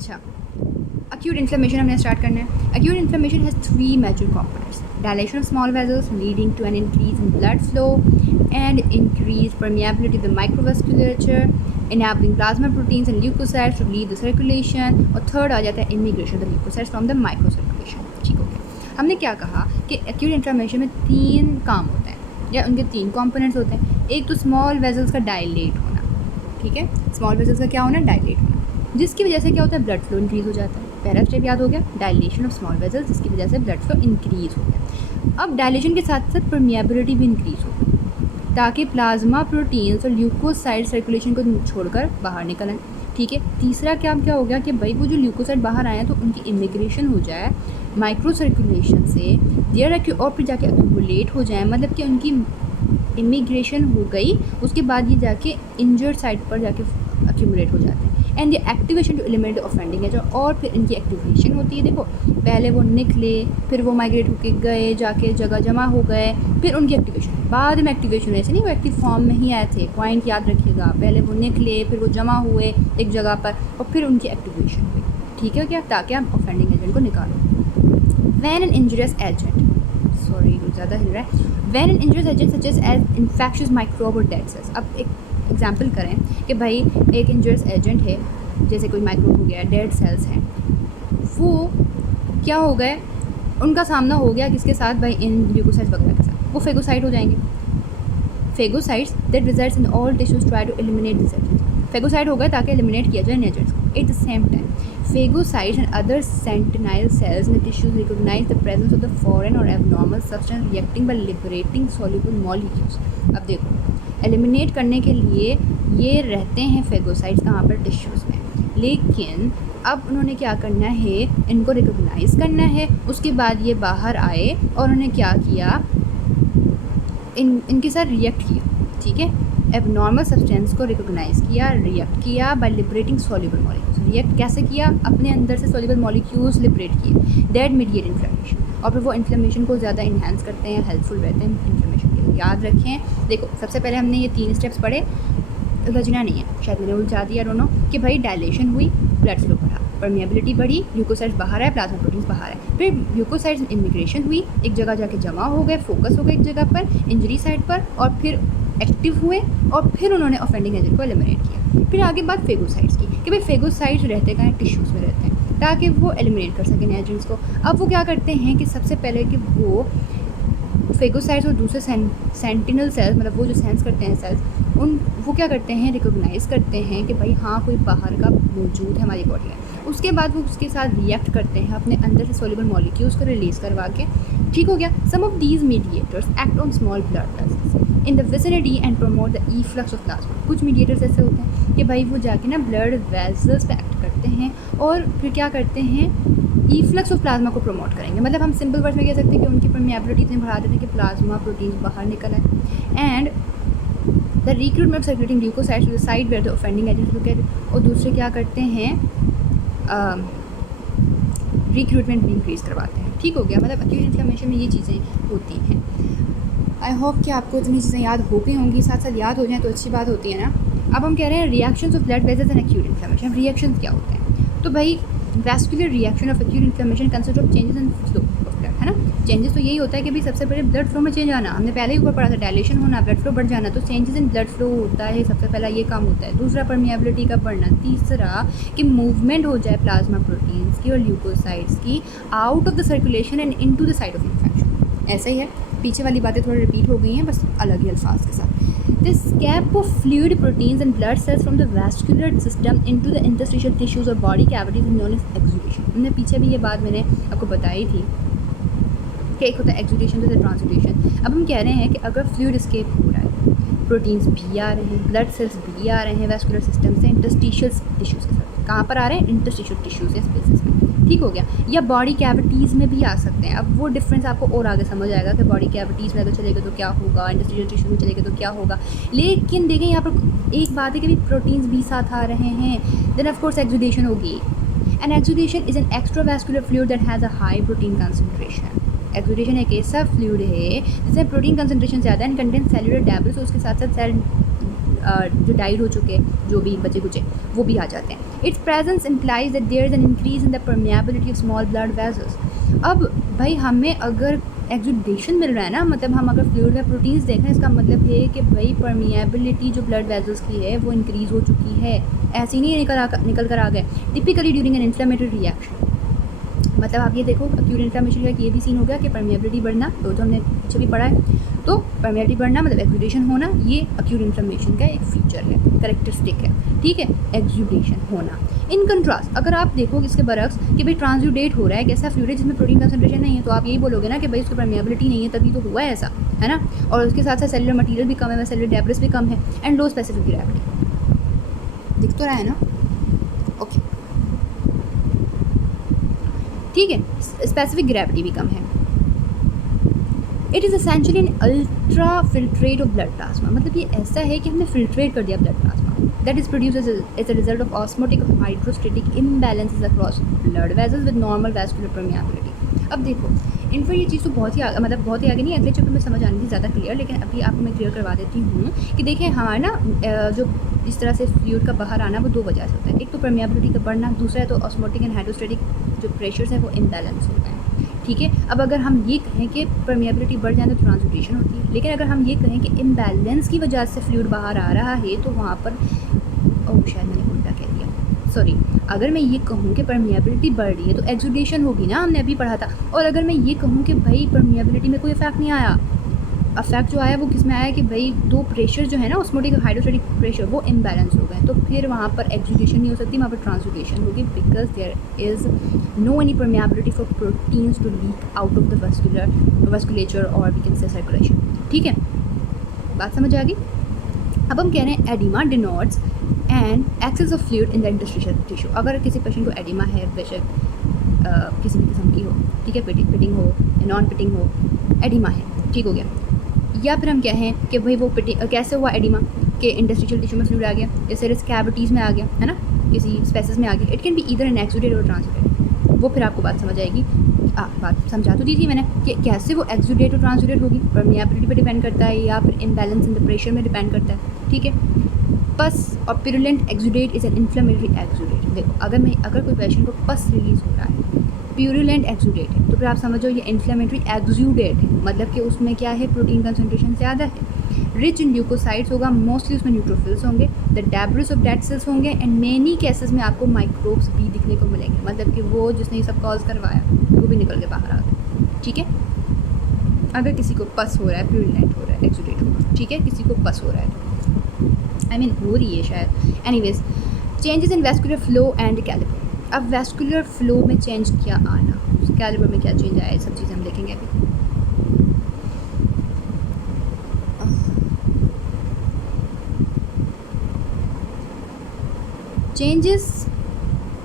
अच्छा, acute inflammation हमने start करना है। Acute inflammation has three major components: dilation of small vessels leading to an increase in blood flow and increased permeability of the microvasculature, enabling plasma proteins and leukocytes to leave the circulation, और third आ जाता है immigration of the leukocytes from the microcirculation। ठीक हो गया। हमने क्या कहा कि acute inflammation में तीन काम होते हैं या उनके तीन components होते हैं। एक तो small vessels का dilate होना, ठीक है, स्मॉल वेसल्स का क्या होना, डायलेट होना, जिसकी वजह से क्या होता है, ब्लड फ्लो इंक्रीज़ हो जाता है। पहला स्टेप याद हो गया, डायलेशन ऑफ स्मॉल वेसल्स, जिसकी वजह से ब्लड फ्लो इंक्रीज़ हो गया। अब डायलेशन के साथ साथ परमिएबिलिटी भी इंक्रीज़ हो गई ताकि प्लाज्मा प्रोटीन्स और ल्यूकोसाइड सर्कुलेशन को छोड़कर बाहर निकल आए। ठीक है, तीसरा क्या हो गया कि भाई वो जो ल्यूकोसाइड बाहर आए हैं तो उनकी इमिग्रेशन हो जाए माइक्रो सर्कुलेशन से देयर रखे और फिर जाके एक्यूमुलेट हो जाए, मतलब कि उनकी इमिग्रेशन हो गई, उसके बाद ये जाके इंजर्ड साइड पर जाके एक्यूमुलेट हो जाते हैं। And the activation to eliminate the offending agent, और फिर इनकी एक्टिवेशन होती है। देखो, पहले वो निकले, फिर वो माइग्रेट होके गए, जाके जगह जमा हो गए, फिर उनकी एक्टिवेशन, बाद में एक्टिवेशन ऐसे नहीं वो एक्टिव फॉर्म में ही आए थे, पॉइंट याद रखिएगा। पहले वो निकले, फिर वो जमा हुए एक जगह पर, और फिर उनकी एक्टिवेशन हुई। ठीक है क्या, ताकि आप ऑफेंडिंग एजेंट को निकालो। When an injurious agent, sorry ज़्यादा हिल रहा है, when an injurious agent such as infectious microbe और डेड सेल्स। अब एक एग्जांपल करें कि भाई एक इंजरियस एजेंट है, जैसे कोई माइक्रोब हो गया, डेड सेल्स हैं, वो क्या हो गए, उनका सामना हो गया किसके साथ, भाई इन ल्यूकोसाइट्स वगैरह के साथ, वो फेगोसाइट हो जाएंगे। Phagocytes that results in all tissues try to eliminate this agent, phagocyte हो गए ताकि एलिमिनेट किया जाए इन एजेंट्स को। At the same time phagocytes and other sentinel cells in the tissues recognize the presence of the foreign or abnormal substance reacting by liberating soluble molecules। अब देखो, eliminate करने के लिए ये रहते हैं फेगोसाइट्स कहाँ पर, टिश्यूज़ में, लेकिन अब उन्होंने क्या करना है, इनको रिकॉग्नाइज करना है। उसके बाद ये बाहर आए और उन्होंने क्या किया, इनके साथ रिएक्ट किया। ठीक है, एबनॉर्मल सब्सटेंस को रिकॉग्नाइज किया, रिएक्ट किया by liberating soluble molecules. React कैसे किया, अपने अंदर से सॉल्युबल मॉलिक्यूल्स लिबरेट किए, दैट मीडिएट इन्फ्लेमेशन, और फिर वो इन्फ्लेमेशन को ज़्यादा इन्हांस करते हैं, हेल्पफुल रहते हैं इन्फ्लेमेशन के लिए। याद रखें, देखो सबसे पहले हमने ये तीन स्टेप्स पढ़े, उलझना नहीं है, शायद मैंने उलझा दिया दोनों, कि भाई डायलेशन हुई, ब्लड फ्लो बढ़ा, परमिएबिलिटी बढ़ी, ल्यूकोसाइड्स बाहर आए, प्लाज्मा प्रोटीन्स बाहर आए, फिर ल्यूकोसाइड्स इमिग्रेशन हुई, एक जगह जाके जमा हो गए, फोकस हो गए एक जगह पर इंजरी साइड पर, और फिर एक्टिव हुए, और फिर उन्होंने ऑफेंडिंग एजेंट को एलिमिनेट किया। फिर आगे बात फेगोसाइट्स की कि भाई फेगोसाइट्स रहते कहाँ, टिश्यूज़ में रहते हैं, ताकि वो एलिमिनेट कर सकें एजेंट्स को। अब वो क्या करते हैं कि सबसे पहले कि वो फेगोसाइट्स और दूसरे सेंटिनल सेल्स, मतलब वो जो सेंस करते हैं सेल्स, वो क्या करते हैं, रिकॉग्नाइज़ करते हैं कि भाई हाँ कोई बाहर का मौजूद है हमारी बॉडी में। उसके बाद वो उसके साथ रिएक्ट करते हैं अपने अंदर से सॉल्युबल मॉलिक्यूल्स को रिलीज़ करवा के। ठीक हो गया। Some of these mediators act on small blood vessels in the vicinity and promote the efflux of plasma. कुछ मीडिएटर्स ऐसे होते हैं कि भाई वो जाके ना ब्लड वेसल्स पे एक्ट करते हैं और फिर क्या करते हैं, इफ्लक्स ऑफ प्लाज्मा को प्रमोट करेंगे। मतलब हम सिंपल वर्ड्स में कह सकते हैं कि उनकी परमिएबिलिटी इतनी बढ़ा देते हैं कि प्लाज्मा प्रोटीन्स बाहर निकल आए। And the recruitment of circulating leukocytes to the site where the offending agents located. और दूसरे क्या करते हैं, रिक्रूटमेंट भी इंक्रीज़ करवाते हैं। ठीक हो गया। मतलब एक्यूट इन्फ्लेमेशन में ये चीज़ें होती हैं। आई होप कि आपको इतनी चीज़ें याद हो गई होंगी, साथ साथ याद हो जाएँ तो अच्छी बात होती है ना। अब हम कह रहे हैं reactions of blood vessels and acute inflammation. Reactions क्या होते हैं, तो भाई vascular reaction of acute inflammation consist of changes in flow of blood, है ना। चेंजेस तो यही होता है कि भाई सबसे पहले ब्लड फ्लो में चेंज आना, हमने पहले ही ऊपर पढ़ा था, डायलेशन होना, ब्लड फ्लो बढ़ जाना, तो चेंजेस इन ब्लड फ्लो होता है, सबसे पहला ये काम होता है। दूसरा परमिएबिलिटी का बढ़ना, तीसरा कि मूवमेंट हो जाए प्लाज्मा प्रोटीन्स की और ल्यूकोसाइड्स की out of the circulation and into the site of infection. ऐसा ही है, पीछे वाली बातें थोड़ी रिपीट हो गई हैं, बस अलग ही अल्फाज के साथ। The escape of fluid proteins and blood cells from the vascular system into the interstitial tissues or body cavities is known as exudation। हमने पीछे भी ये बात मैंने आपको बताई थी कि एक होता है एक्सुडेशन, दूसरा ट्रांसुडेशन। अब हम कह रहे हैं कि अगर फ्लूइड एस्केप हो रहा है, प्रोटीन्स भी आ रहे हैं, ब्लड सेल्स भी आ रहे हैं वैस्कुलर सिस्टम से इंटरस्टिशियल टिश्यूज़ के साथ, कहाँ पर आ रहे हैं, इंटरस्टिशियल टिश्यूज़ या स्पेसेस में। ठीक हो गया। या बॉडी कैविटीज़ में भी आ सकते हैं। अब वो डिफरेंस आपको और आगे समझ आएगा कि बॉडी कैविटीज़ में अगर चलेगा तो क्या होगा, इंटरस्टिशियल टिश्यू में चलेगा तो क्या होगा। लेकिन देखें यहाँ पर एक बात है कि प्रोटीन्स भी साथ आ रहे हैं, देन ऑफ कोर्स एक्सुडेशन होगी। And exudation is an extravascular fluid that has a high protein concentration. Exudation एक ऐसा फ्लूइड है जिसमें प्रोटीन कंसंट्रेशन ज़्यादा है एंड कंटेन सेलुलर डेब्रिस, उसके साथ साथ सेल जो डाइड हो चुके जो भी बचे कुचे वो भी आ जाते हैं. Its presence implies that there is an increase in the permeability of small blood vessels. अब भाई हमें अगर एक्सुडेशन मिल रहा है ना, मतलब हम अगर फ्लूइड में प्रोटीन्स देखें, इसका मतलब है कि भाई परमिएबिलिटी जो ब्लड वेजल्स की है वो इंक्रीज़ हो चुकी है. ऐसे ही नहीं निकल कर आ गए. Typically during an inflammatory reaction, मतलब आप ये देखो एक्यूट इन्फ्लेमेशन का ये भी सीन हो गया कि परमिएबिलिटी बढ़ना, तो हमने पीछे भी पढ़ा है. तो परमिएबिलिटी बढ़ना मतलब एक्सुडेशन होना, ये एक्यूट इन्फ्लेमेशन का एक फीचर है, करेक्टरिस्टिक है. ठीक है, एक्सुडेशन होना. इन कंट्रास्ट अगर आप देखो इसके बरक्स कि भाई ट्रांसुडेट हो रहा है, कैसा फ्लूइड जिसमें प्रोटीन कंसंट्रेशन नहीं है, तो आप यही बोलोगे ना कि भाई उसकी परमिएबिलिटी नहीं है तभी तो हुआ है ऐसा, है ना. और उसके साथ साथ सेलुलर मटेरियल भी कम है, सेलुलर डेब्रिस भी कम है, एंड लो स्पेसिफिक ग्रेविटी. दिख तो रहा है ना. ओके, ठीक है. स्पेसिफिक ग्रेविटी भी कम है. It is essentially an ultra filtrate of blood plasma, मतलब ये ऐसा है कि हमने फिल्ट्रेट कर दिया blood plasma. That is produce as a result of osmotic hydrostatic imbalances across blood vessels with normal vascular permeability. अब देखो इन पर ये चीज़ तो बहुत ही मतलब बहुत ही आगे नहीं, अगले चैप्टर में समझ आनी थी ज़्यादा क्लियर, लेकिन अभी आपको मैं क्लियर करवा देती हूँ कि देखिए हमारा ना जो इस तरह से फ्लूइड का बाहर आना वो दो वजह से होता है. एक तो परमिएबिलिटी का बढ़ना, दूसरा है तो ऑस्मोटिक एंड हाइड्रोस्टेटिक जो प्रेशर्स हैं वो इम्बैलेंस होता है. ठीक है. अब अगर हम ये कहें कि परमिएबिलिटी बढ़ जाए तो ट्रांसुडेशन होती है, लेकिन अगर हम ये कहें कि इम्बैलेंस की वजह से फ्लूइड बाहर आ रहा है तो वहाँ पर शायद मैंने उल्टा कह दिया, सॉरी. अगर मैं ये कहूँ कि परमिएबिलिटी बढ़ रही है तो एक्सुडेशन होगी ना, हमने अभी पढ़ा था. और अगर मैं ये कहूँ कि भाई परमिएबिलिटी में कोई इफेक्ट नहीं आया, इफेक्ट जो आया वो किस में आया कि भाई दो प्रेशर जो है ना ऑस्मोटिक और हाइड्रोस्टेटिक प्रेशर वो इम्बैलेंस हो गए, तो फिर वहाँ पर एक्सुडेशन नहीं हो सकती, वहाँ पर ट्रांसुडेशन होगी, because there is no any permeability for proteins to leak out of the vasculature और वी कैन से सर्कुलेशन. ठीक है, बात समझ आ गई. अब हम कह रहे हैं edema denotes and excess of fluid in the interstitial tissue. अगर किसी पेशेंट को एडिमा है, बेशक किसी भी किस्म की हो, ठीक है, पिटिंग हो या नॉन पिटिंग हो, एडिमा है, ठीक हो गया. या फिर हम कहें कि भाई वो कैसे हुआ एडिमा कि इंटरस्टिशियल टिश्यू में फ्लूइड आ गया, जैसे रिस्क कैविटीज़ में आ गया, है ना, किसी स्पेसिस में आ गया. It can be either an exudate और ट्रांसुडेट. वो फिर आपको बात समझ आएगी. बात समझा तो दी थी मैंने कि कैसे वो एक्सुडेट और ट्रांसुडेट होगी, परमिएबिलिटी पे डिपेंड करता है या फिर इम्बैलेंस इन द प्रेशर में डिपेंड करता है. ठीक है. पस और purulent exudate is an inflammatory exudate. देखो अगर कोई पेशेंट को पस रिलीज़ हो रहा है, प्यूरुलेंट एक्सुडेट है, तो फिर आप समझो ये इन्फ्लेमेटरी एक्सुडेट है, मतलब कि उसमें क्या है, प्रोटीन कंसंट्रेशन ज़्यादा है, रिच इन ल्यूकोसाइड्स होगा, मोस्टली उसमें न्यूट्रोफिल्स होंगे, the debris of dead cells होंगे, एंड मेनी केसेस में आपको माइक्रोब्स भी दिखने को मिलेंगे, मतलब कि वो जिसने ये सब कॉज करवाया वो भी निकल के बाहर आ गए. ठीक है. अगर किसी को पस हो रहा है, प्यूरुलेंट हो रहा है, एक्सुडेट होगा, ठीक है, किसी को पस हो रहा है, आई मीन हो रही है शायद. Anyways, changes in vascular flow and calibre. अब वैस्कुलर फ्लो में चेंज क्या आना, कैलिबर में क्या चेंज आया, सब चीज़ें हम देखेंगे अभी. चेंजेस